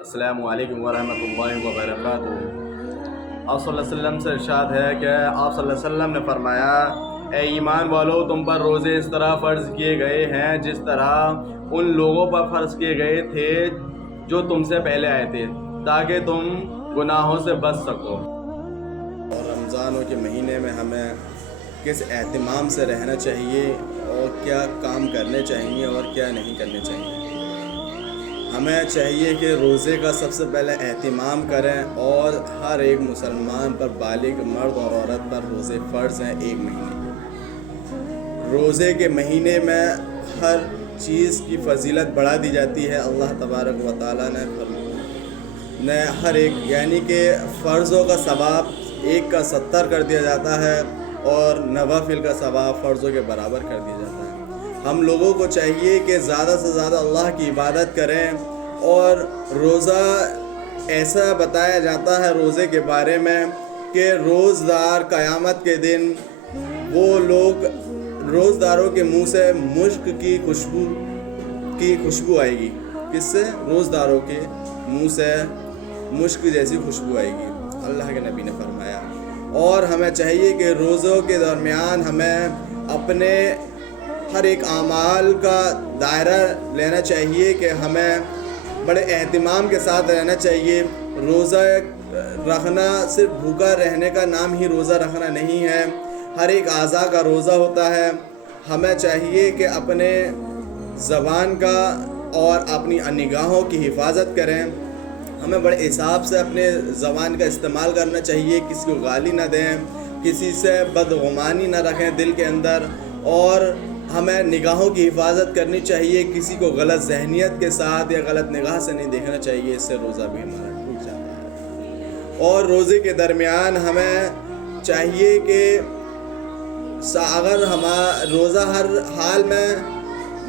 السلام علیکم ورحمۃ اللہ وبرکاتہ۔ آپ صلی اللہ علیہ وسلم سے ارشاد ہے کہ آپ صلی اللہ علیہ وسلم نے فرمایا، اے ایمان والو، تم پر روزے اس طرح فرض کیے گئے ہیں جس طرح ان لوگوں پر فرض کیے گئے تھے جو تم سے پہلے آئے تھے، تاکہ تم گناہوں سے بچ سکو۔ اور رمضانوں کے مہینے میں ہمیں کس اہتمام سے رہنا چاہیے اور کیا کام کرنے چاہیے اور کیا نہیں کرنے چاہیے۔ ہمیں چاہیے کہ روزے کا سب سے پہلے اہتمام کریں، اور ہر ایک مسلمان پر، بالغ مرد اور عورت پر روزے فرض ہیں 1 مہینے۔ روزے کے مہینے میں ہر چیز کی فضیلت بڑھا دی جاتی ہے۔ اللہ تبارک و تعالیٰ نے ہر ایک، یعنی کہ فرضوں کا ثواب 1 کا 70 کر دیا جاتا ہے اور نوافل کا ثواب فرضوں کے برابر کر دیا جاتا ہے۔ ہم لوگوں کو چاہیے کہ زیادہ سے زیادہ اللہ کی عبادت کریں، اور روزہ ایسا بتایا جاتا ہے روزے کے بارے میں کہ روزدار قیامت کے دن وہ لوگ، روزداروں کے منہ سے مشک کی خوشبو آئے گی۔ کس سے؟ روزداروں کے منہ سے مشک جیسی خوشبو آئے گی، اللہ کے نبی نے فرمایا۔ اور ہمیں چاہیے کہ روزوں کے درمیان ہمیں اپنے ہر ایک اعمال کا دائرہ لینا چاہیے کہ ہمیں بڑے اہتمام کے ساتھ رہنا چاہیے۔ روزہ رکھنا صرف بھوکا رہنے کا نام ہی روزہ رکھنا نہیں ہے، ہر ایک اعضاء کا روزہ ہوتا ہے۔ ہمیں چاہیے کہ اپنے زبان کا اور اپنی نگاہوں کی حفاظت کریں۔ ہمیں بڑے حساب سے اپنے زبان کا استعمال کرنا چاہیے، کسی کو گالی نہ دیں، کسی سے بدگمانی نہ رکھیں دل کے اندر، اور ہمیں نگاہوں کی حفاظت کرنی چاہیے، کسی کو غلط ذہنیت کے ساتھ یا غلط نگاہ سے نہیں دیکھنا چاہیے، اس سے روزہ بھی ہمارا ٹوٹ جاتا ہے۔ اور روزے کے درمیان ہمیں چاہیے کہ اگر ہمارا روزہ ہر حال میں،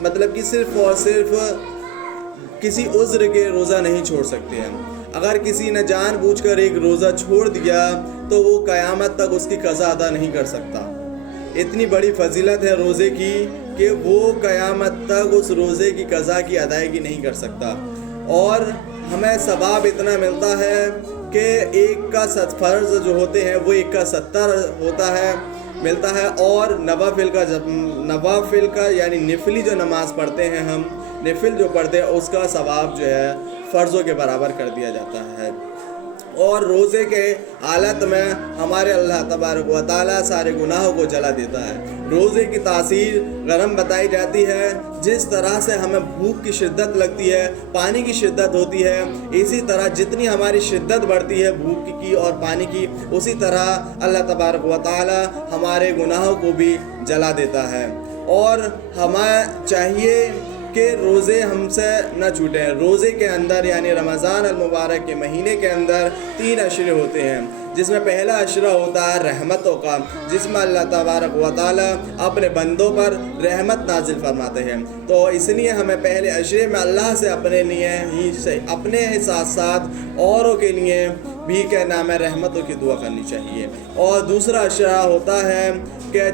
مطلب کہ صرف اور صرف کسی عذر کے روزہ نہیں چھوڑ سکتے ہیں۔ اگر کسی نے جان بوجھ کر ایک روزہ چھوڑ دیا تو وہ قیامت تک اس کی قضا ادا نہیں کر سکتا۔ اتنی بڑی فضیلت ہے روزے کی کہ وہ قیامت تک اس روزے کی قضا کی ادائیگی نہیں کر سکتا۔ اور ہمیں ثواب اتنا ملتا ہے کہ 1 کا فرض جو ہوتے ہیں وہ 1 کا 70 ہوتا ہے، ملتا ہے، اور نوافل کا یعنی نفلی جو نماز پڑھتے ہیں، ہم نفل جو پڑھتے ہیں، اس کا ثواب جو ہے فرضوں کے برابر کر دیا جاتا ہے۔ اور روزے کے حالت میں ہمارے اللہ تبارک و تعالیٰ سارے گناہوں کو جلا دیتا ہے۔ روزے کی تاثیر گرم بتائی جاتی ہے، جس طرح سے ہمیں بھوک کی شدت لگتی ہے، پانی کی شدت ہوتی ہے، اسی طرح جتنی ہماری شدت بڑھتی ہے بھوک کی اور پانی کی، اسی طرح اللہ تبارک و تعالیٰ ہمارے گناہوں کو بھی جلا دیتا ہے۔ اور ہمیں چاہیے کہ روزے ہم سے نہ چھوٹیں۔ روزے کے اندر یعنی رمضان المبارک کے مہینے کے اندر 3 عشرے ہوتے ہیں، جس میں پہلا عشرہ ہوتا ہے رحمتوں کا، جس میں اللہ تبارک و تعالیٰ اپنے بندوں پر رحمت نازل فرماتے ہیں۔ تو اس لیے ہمیں پہلے عشرے میں اللہ سے اپنے لیے ہی، اپنے ساتھ ساتھ اوروں کے لیے بھی کہ نام رحمتوں کی دعا کرنی چاہیے۔ اور دوسرا عشرہ ہوتا ہے کہ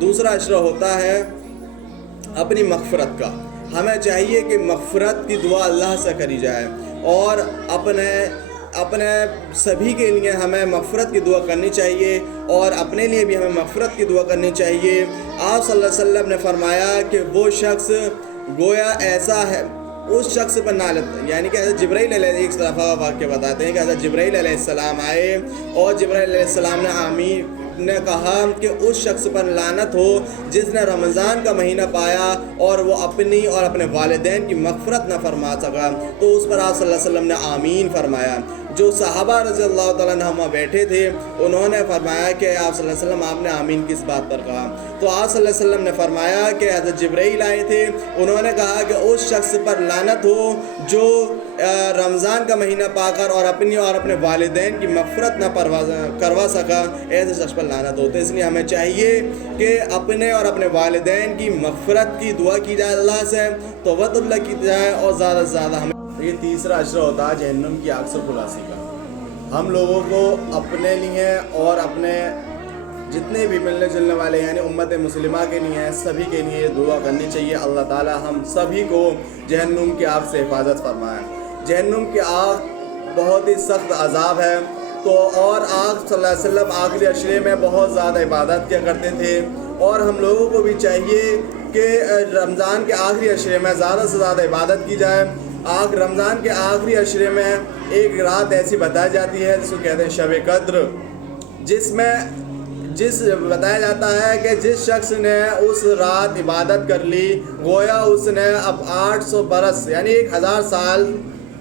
دوسرا عشرہ ہوتا ہے اپنی مغفرت کا۔ ہمیں چاہیے کہ مغفرت کی دعا اللہ سے کری جائے، اور اپنے سبھی کے لیے ہمیں مغفرت کی دعا کرنی چاہیے، اور اپنے لیے بھی ہمیں مغفرت کی دعا کرنی چاہیے۔ آپ صلی اللہ علیہ وسلم نے فرمایا کہ وہ شخص گویا ایسا ہے، اس شخص پر نالت، یعنی کہ حضرت جبرائیل علیہ، ایک طرح واقعہ بتاتے ہیں کہ حضرت جبرائیل علیہ السلام آئے، اور جبرائیل علیہ السلام نے آمین نے کہا کہ اس شخص پر لعنت ہو جس نے رمضان کا مہینہ پایا اور وہ اپنی اور اپنے والدین کی مغفرت نہ فرما سکا، تو اس پر آپ صلی اللہ علیہ وسلم نے آمین فرمایا۔ جو صحابہ رضی اللہ تعالیٰ عنہ بیٹھے تھے، انہوں نے فرمایا کہ آپ صلی اللہ علیہ وسلم آپ نے آمین کس بات پر کہا؟ تو آپ صلی اللہ علیہ وسلم نے فرمایا کہ حضرت جبرائیل آئے تھے، انہوں نے کہا کہ اس شخص پر لعنت ہو جو رمضان کا مہینہ پا کر اور اپنی اور اپنے والدین کی مغفرت نہ کروا سکا، ایسے شخص پر لعنت ہوتے۔ اس لیے ہمیں چاہیے کہ اپنے اور اپنے والدین کی مغفرت کی دعا کی جائے، اللہ سے توبہ اللہ کی جائے، اور زیادہ سے زیادہ ہمیں یہ تیسرا عشرہ ہوتا ہے جہنم کی آگ سے خلاصی کا۔ ہم لوگوں کو اپنے لیے اور اپنے جتنے بھی ملنے جلنے والے یعنی امت مسلمہ کے لیے، سبھی کے لیے دعا کرنی چاہیے، اللہ تعالی ہم سبھی کو جہنم کی آگ سے حفاظت فرمائے۔ جہنم کی آگ بہت ہی سخت عذاب ہے۔ تو اور آگ صلی اللہ علیہ وسلم آخری عشرے میں بہت زیادہ عبادت کیا کرتے تھے، اور ہم لوگوں کو بھی چاہیے کہ رمضان کے آخری عشرے میں زیادہ سے زیادہ عبادت کی جائے۔ رمضان کے آخری عشرے میں ایک رات ایسی بتائی جاتی ہے جس کو کہتے ہیں شب قدر، جس بتایا جاتا ہے کہ جس شخص نے اس رات عبادت کر لی گویا اس نے اب 800 برس یعنی 1000 سال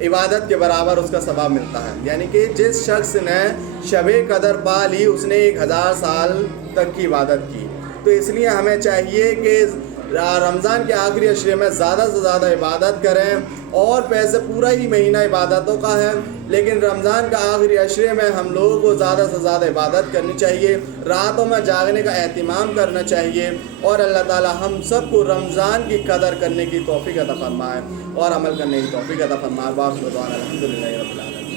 عبادت کے برابر اس کا ثواب ملتا ہے۔ یعنی کہ جس شخص نے شب قدر پا لی اس نے 1000 سال تک کی عبادت کی۔ تو اس لیے ہمیں چاہیے کہ رمضان کے آخری عشرے میں زیادہ سے زیادہ عبادت کریں، اور پیسے پورا ہی مہینہ عبادتوں کا ہے، لیکن رمضان کا آخری عشرے میں ہم لوگوں کو زیادہ سے زیادہ عبادت کرنی چاہیے، راتوں میں جاگنے کا اہتمام کرنا چاہیے، اور اللہ تعالی ہم سب کو رمضان کی قدر کرنے کی توفیق عطا فرمائے اور عمل کرنے کی توفیق عطا فرمائے۔ باقی دعوانا الحمدللہ رب العالمین۔